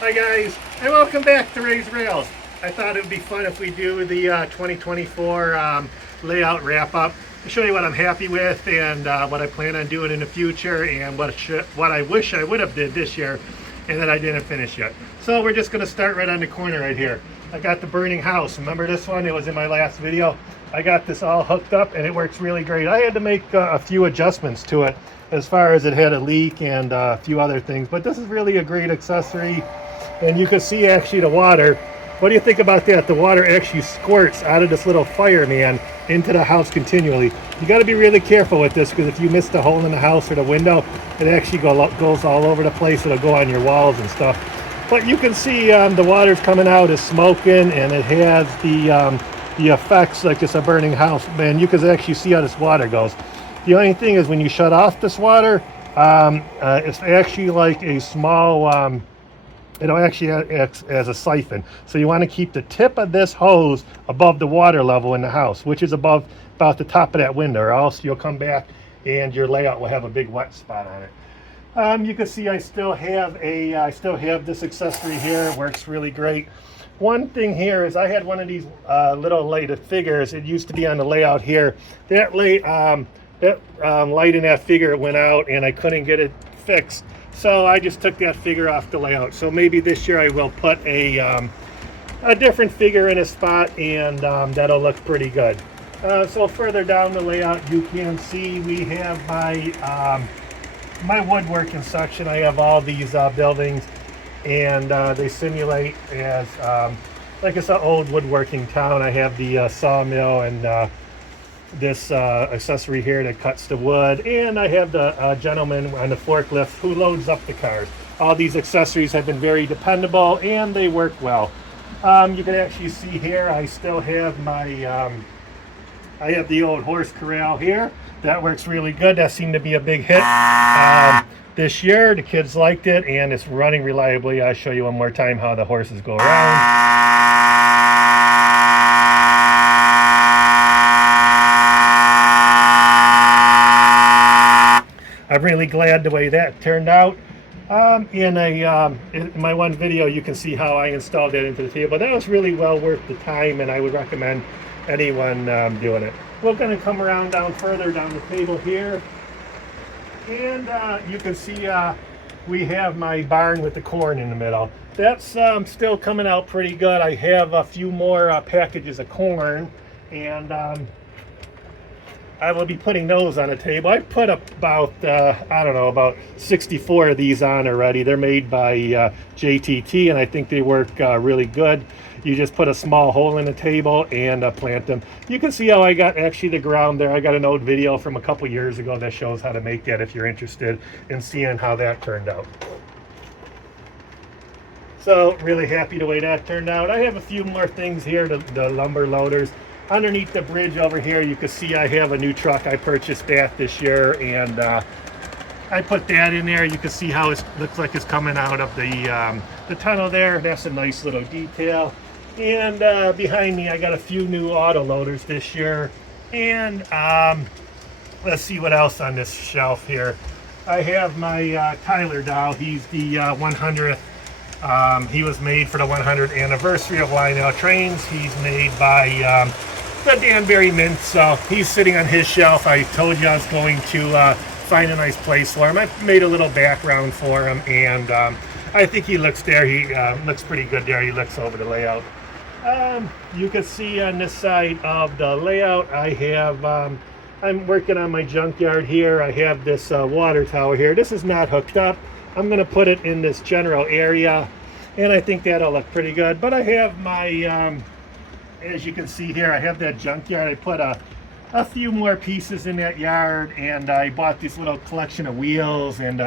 Hi guys, and welcome back to Ray's Rails. I thought it would be fun if we do the 2024 layout wrap up to show you what I'm happy with and what I plan on doing in the future and what I wish I would have did this year and that I didn't finish yet. So we're just going to start right on the corner right here. I got the burning house. Remember this one? It was in my last video. I got this all hooked up and it works really great. I had to make a few adjustments to it as far as it had a leak and a few other things, but this is really a great accessory. And you can see actually the water. What do you think about that? The water actually squirts out of this little fireman into the house continually. You got to be really careful with this because if you miss the hole in the house or the window, it actually goes all over the place. It'll go on your walls and stuff. But you can see the water's coming out, is smoking, and it has the effects like it's a burning house. Man, you can actually see how this water goes. The only thing is when you shut off this water, it's actually like a small it'll actually act as a siphon. So you want to keep the tip of this hose above the water level in the house, which is above about the top of that window, or else you'll come back and your layout will have a big wet spot on it. You can see I still have this accessory here. It works really great. One thing here is I had one of these little lighted figures. It used to be on the layout here. That light in that figure went out and I couldn't get it fixed. So I just took that figure off the layout. So maybe this year I will put a different figure in a spot, and that'll look pretty good. So further down the layout, you can see we have my woodworking section. I have all these buildings, and they simulate as like it's an old woodworking town. I have the sawmill and this accessory here that cuts the wood, and I have the gentleman on the forklift who loads up the cars. All these accessories have been very dependable and they work well. You can actually see here I still have my I have the old horse corral here. That works really good. That seemed to be a big hit this year. The kids liked it and it's running reliably. I'll show you one more time how the horses go around. I'm really glad the way that turned out. In my one video, you can see how I installed that into the table. That was really well worth the time, and I would recommend anyone doing it. We're going to come around further down the table here, and you can see we have my barn with the corn in the middle. That's still coming out pretty good. I have a few more packages of corn, and I will be putting those on a table. I put about, I don't know, about 64 of these on already. They're made by JTT, and I think they work really good. You just put a small hole in the table and plant them. You can see how I got actually the ground there. I got an old video from a couple years ago that shows how to make that if you're interested in seeing how that turned out. So really happy the way that turned out. I have a few more things here, the lumber loaders. Underneath the bridge over here, you can see I have a new truck. I purchased that this year, and I put that in there. You can see how it looks like it's coming out of the tunnel there. That's a nice little detail. And behind me, I got a few new auto loaders this year. And let's see what else on this shelf here. I have my Tyler doll. He's the 100th. He was made for the 100th anniversary of Lionel Trains. He's made by the Danbury Mint, so he's sitting on his shelf. I told you I was going to find a nice place for him. I made a little background for him, and I think he looks there. He looks pretty good there. He looks over the layout. You can see on this side of the layout, I have I'm working on my junkyard here. I have this water tower here. This is not hooked up. I'm going to put it in this general area, and I think that'll look pretty good. But I have my as you can see here, I have that junkyard. I put a few more pieces in that yard, and I bought this little collection of wheels and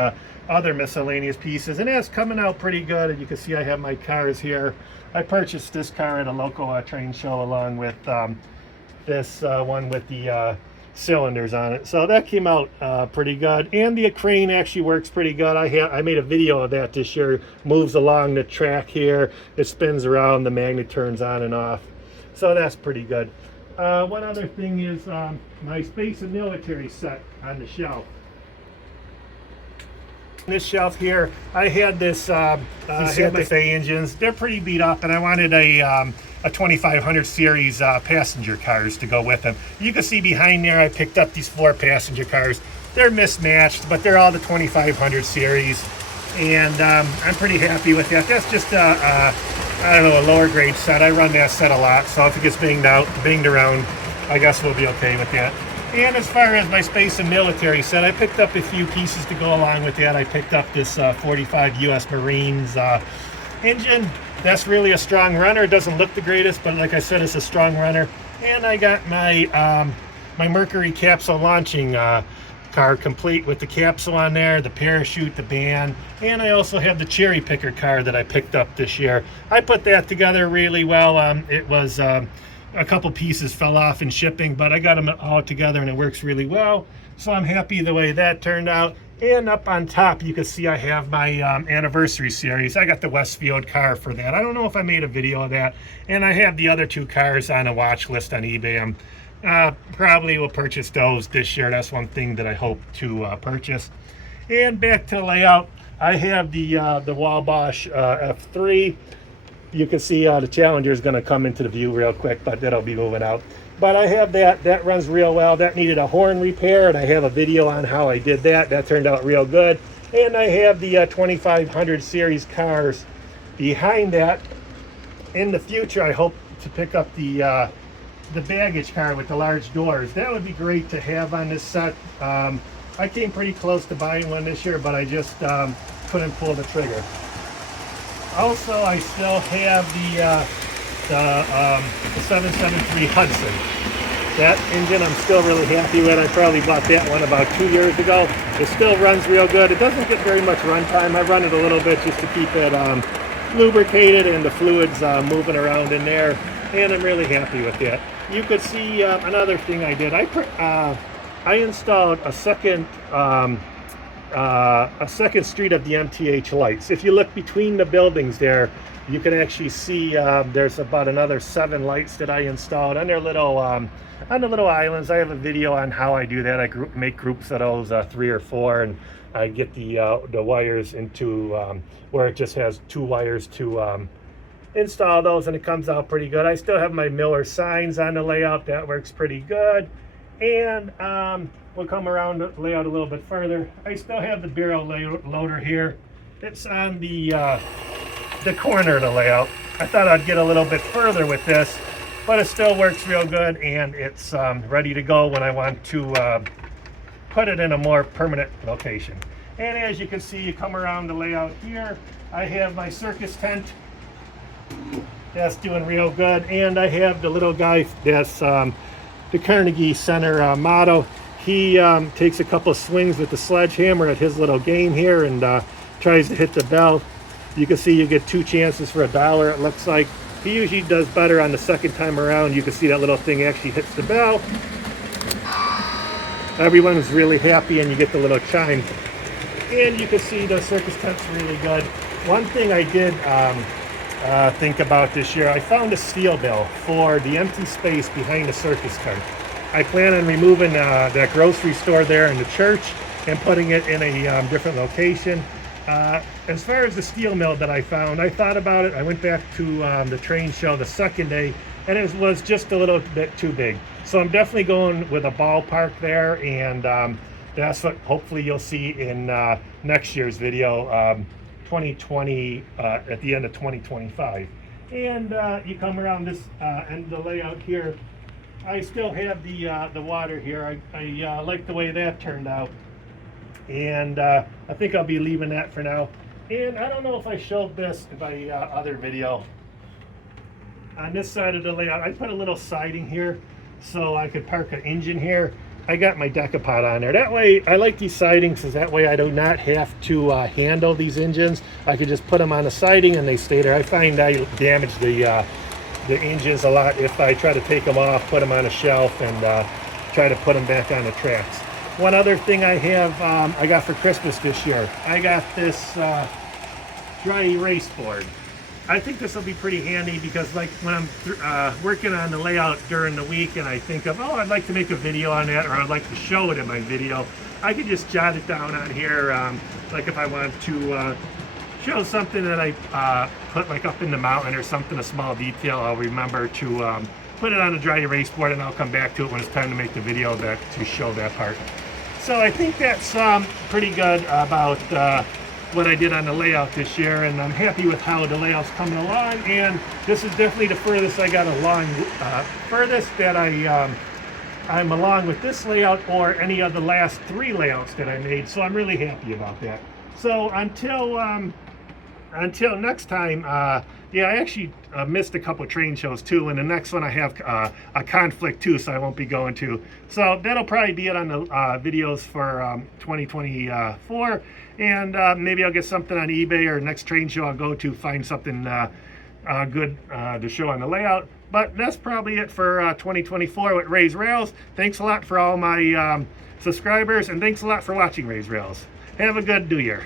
other miscellaneous pieces, and that's coming out pretty good. And you can see I have my cars here. I purchased this car at a local train show along with this one with the cylinders on it, so that came out pretty good. And the crane actually works pretty good. I made a video of that this year. Moves along the track here, it spins around, the magnet turns on and off, so that's pretty good. One other thing is my Space and Military set on the shelf. This shelf here, I had this Santa Fe engines. They're pretty beat up, and I wanted a 2500 series passenger cars to go with them. You can see behind there, I picked up these 4 passenger cars. They're mismatched, but they're all the 2500 series, and I'm pretty happy with that. That's just I don't know, a lower grade set. I run that set a lot, so if it gets binged around, I guess we'll be okay with that. And as far as my space and military set, I picked up a few pieces to go along with that. I picked up this 45 U.S. Marines engine. That's really a strong runner. It doesn't look the greatest, but like I said, it's a strong runner. And I got my my Mercury capsule launching car complete with the capsule on there, the parachute, the band, and I also have the cherry picker car that I picked up this year. I put that together really well. It was a couple pieces fell off in shipping, but I got them all together and it works really well. So I'm happy the way that turned out. And up on top, you can see I have my anniversary series. I got the Westfield car for that. I don't know if I made a video of that. And I have the other 2 cars on a watch list on eBay. Probably will purchase those this year. That's one thing that I hope to purchase. And back to the layout, I have the Wabash F3. You can see the Challenger is going to come into the view real quick, but that'll be moving out. But I have that runs real well. That needed a horn repair, and I have a video on how I did that. That turned out real good. And I have the 2500 series cars behind that. In the future, I hope to pick up the baggage car with the large doors. That would be great to have on this set. I came pretty close to buying one this year, but I just couldn't pull the trigger. Also, I still have the 773 Hudson. That engine I'm still really happy with. I probably bought that one about 2 years ago. It still runs real good. It doesn't get very much run time. I run it a little bit just to keep it lubricated and the fluids moving around in there, and I'm really happy with that. You could see another thing I did. I installed a second street of the MTH lights. If you look between the buildings there, you can actually see there's about another 7 lights that I installed on their little on the little islands. I have a video on how I do that. I make groups of those 3 or 4, and I get the wires into where it just has 2 wires to install those, and it comes out pretty good. I still have my Miller signs on the layout. That works pretty good. And we'll come around the layout a little bit further. I still have the barrel loader here. It's on the corner of the layout. I thought I'd get a little bit further with this, but it still works real good, and it's ready to go when I want to put it in a more permanent location. And as you can see, you come around the layout here, I have my circus tent. That's doing real good. And I have the little guy that's the Carnegie Center motto. He takes a couple swings with the sledgehammer at his little game here and tries to hit the bell. You can see you get 2 chances for $1, it looks like. He usually does better on the second time around. You can see that little thing actually hits the bell. Everyone's really happy, and you get the little chime. And you can see the circus tent's really good. One thing I did think about this year, I found a steel bill for the empty space behind the circus tent. I plan on removing that grocery store there in the church and putting it in a different location. As far as the steel mill that I found, I thought about it. I went back to the train show the second day, and it was just a little bit too big. So I'm definitely going with a ballpark there, and that's what hopefully you'll see in next year's video, 2020, at the end of 2025. And you come around this and the layout here. I still have the water here. I like the way that turned out, and I think I'll be leaving that for now. And I don't know if I showed this in my other video. On this side of the layout, I put a little siding here so I could park an engine here. I got my Decapod on there. That way, I like these sidings because that way I do not have to handle these engines. I could just put them on the siding and they stay there. I find I damage the engines a lot if I try to take them off, put them on a shelf, and try to put them back on the tracks. One other thing I have, I got for Christmas this year, I got this dry erase board. I think this will be pretty handy because, like, when I'm working on the layout during the week and I think of, oh, I'd like to make a video on that, or I'd like to show it in my video, I can just jot it down on here, Like if I want to show something that I put like up in the mountain or something, a small detail, I'll remember to put it on a dry erase board, and I'll come back to it when it's time to make the video to show that part. So I think that's pretty good about what I did on the layout this year, and I'm happy with how the layout's coming along. And this is definitely the furthest I got along, furthest that I'm along with this layout or any of the last 3 layouts that I made. So I'm really happy about that. So until next time, yeah, I actually missed a couple train shows too, and the next one I have a conflict too, so I won't be going to. So that'll probably be it on the videos for 2024, and maybe I'll get something on eBay, or next train show I'll go to find something good to show on the layout. But that's probably it for 2024 with Ray's Rails. Thanks a lot for all my subscribers, and thanks a lot for watching Ray's Rails. Have a good New Year.